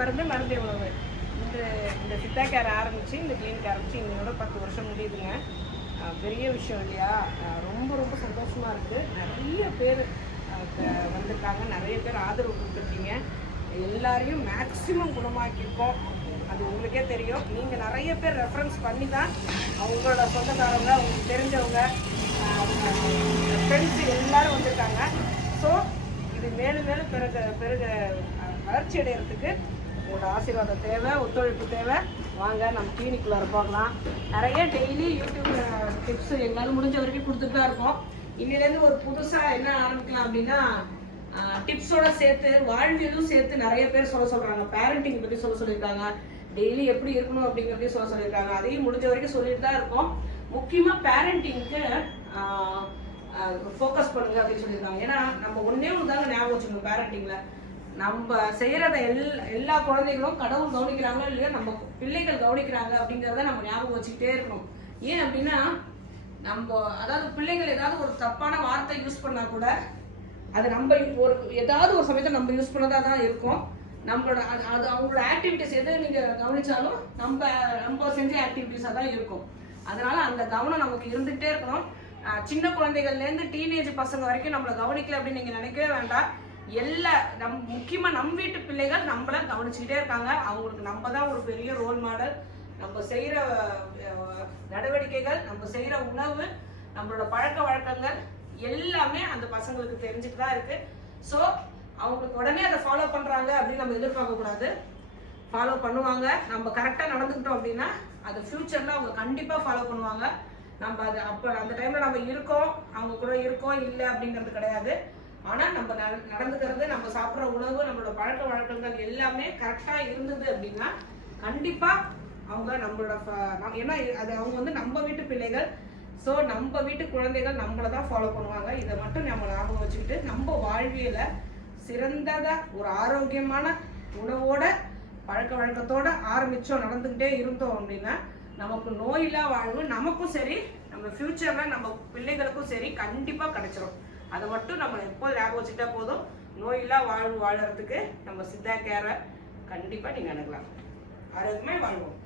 மருந்து மருந்தே உணவு. இந்த சித்தா கேர் ஆரம்பித்து இந்த கிளினிக் ஆரம்பித்து இன்னையோட 10 வருஷம் முடியுதுங்க. பெரிய விஷயம் இல்லையா? ரொம்ப ரொம்ப சந்தோஷமாக இருக்குது. நிறைய பேர் வந்திருக்காங்க, நிறைய பேர் ஆதரவு கொடுத்துருக்கீங்க. எல்லாரையும் மேக்ஸிமம் குணமாக்கியிருக்கோம். அது உங்களுக்கே தெரியும். நீங்கள் நிறைய பேர் ரெஃபரன்ஸ் பண்ணி தான் அவங்களோட சொந்தக்காரங்க, அவங்களுக்கு தெரிஞ்சவங்க, ஃப்ரெண்ட்ஸு எல்லோரும் வந்திருக்காங்க. ஸோ இது மேலும் மேலும் பிறகு வளர்ச்சி அடைகிறதுக்கு உங்களோட ஆசீர்வாதம் தேவை, ஒத்துழைப்பு தேவை. வாங்க நம்ம கிளினிக்கில் போகலாம். நிறைய டெய்லி யூடியூப்பில் டிப்ஸு எங்களால் முடிஞ்ச வரைக்கும் கொடுத்துட்டு தான் இருக்கோம். இன்னிலேருந்து ஒரு புதுசாக என்ன ஆரம்பிக்கலாம் அப்படின்னா, டிப்ஸோட சேர்த்து வாழ்வியலும் சேர்த்து நிறைய பேர் சொல்கிறாங்க. பேரண்டிங் பற்றி சொல்லியிருக்காங்க. டெய்லி எப்படி இருக்கணும் அப்படிங்கிறதையும் சொல்லியிருக்காங்க. அதையும் முடிஞ்ச வரைக்கும் சொல்லிட்டு தான் இருக்கோம். முக்கியமாக பேரண்டிங்க்கு ஃபோக்கஸ் பண்ணுங்க அப்படின்னு சொல்லியிருக்காங்க. ஏன்னா நம்ம ஒன்றே ஒன்று தாங்க ஞாபகம் வச்சுக்கணும். பேரண்டிங்கில் நம்ம செய்கிறத எல்லா குழந்தைகளும் கடவுள் கவனிக்கிறாங்க இல்லையா, நம்ம பிள்ளைகள் கவனிக்கிறாங்க அப்படிங்கிறத நம்ம ஞாபகம் வச்சுக்கிட்டே இருக்கணும். ஏன் அப்படின்னா, நம்ம அதாவது பிள்ளைகள் ஏதாவது ஒரு தப்பான வார்த்தை யூஸ் பண்ணால் கூட அது நம்ம ஏதாவது ஒரு சமயத்தில் நம்ம யூஸ் பண்ணதாக தான் இருக்கும். நம்மளோட அது அவங்களோட ஆக்டிவிட்டிஸ் எது நீங்கள் கவனித்தாலும் நம்ம செஞ்ச ஆக்டிவிட்டீஸாக தான் இருக்கும். அதனால் அந்த கவனம் நமக்கு இருந்துகிட்டே இருக்கணும். சின்ன குழந்தைகள்லேருந்து டீனேஜ் பசங்க வரைக்கும் நம்மளை கவனிக்கல அப்படின்னு நீங்கள் நினைக்கவே வேண்டாம். முக்கியமாக நம் வீட்டு பிள்ளைகள் நம்மள கவனிச்சுக்கிட்டே இருக்காங்க. அவங்களுக்கு நம்ம தான் ஒரு பெரிய ரோல் மாடல். நம்ம செய்கிற நடவடிக்கைகள், நம்ம செய்கிற உணவு, நம்மளோட பழக்க வழக்கங்கள் எல்லாமே அந்த பசங்களுக்கு தெரிஞ்சுட்டு தான் இருக்குது. ஸோ அவங்களுக்கு உடனே அதை ஃபாலோ பண்ணுறாங்க அப்படின்னு நம்ம எதிர்பார்க்கக்கூடாது. ஃபாலோ பண்ணுவாங்க. நம்ம கரெக்டாக நடந்துக்கிட்டோம் அப்படின்னா அது ஃப்யூச்சரில் அவங்க கண்டிப்பாக ஃபாலோ பண்ணுவாங்க. நம்ம அது அப்போ அந்த டைமில் நம்ம இருக்கோம், அவங்க கூட இருக்கோம் இல்லை அப்படிங்கிறது கிடையாது. ஆனால் நம்ம நடந்துக்கிறது, நம்ம சாப்பிட்ற உணவு, நம்மளோட பழக்க வழக்கங்கள் எல்லாமே கரெக்டாக இருந்தது அப்படின்னா கண்டிப்பாக அவங்க நம்மளோட ஏன்னா அது அவங்க வந்து நம்ம வீட்டு பிள்ளைகள். ஸோ நம்ம வீட்டு குழந்தைகள் நம்மளை தான் ஃபாலோ பண்ணுவாங்க. இதை மட்டும் நம்ம ஞாபகம் வச்சுக்கிட்டு நம்ம வாழ்வியலை சிறந்ததாக ஒரு ஆரோக்கியமான உணவோட பழக்க வழக்கத்தோடு ஆரம்பித்தோம், நடந்துக்கிட்டே இருந்தோம் அப்படின்னா நமக்கு நோயில்லா வாழ்வு நமக்கும் சரி, நம்ம ஃப்யூச்சரில் நம்ம பிள்ளைகளுக்கும் சரி கண்டிப்பாக கிடைச்சிரும். அதை மட்டும் நம்ம எப்போது ஞாபகம் வச்சுக்கிட்டா போதும். நோயில்லா வாழ்வு வாழறதுக்கு நம்ம சித்தா கேரை கண்டிப்பாக நீங்கள் அணுகலாம். ஆரோக்கியமாக வாழ்வோம்.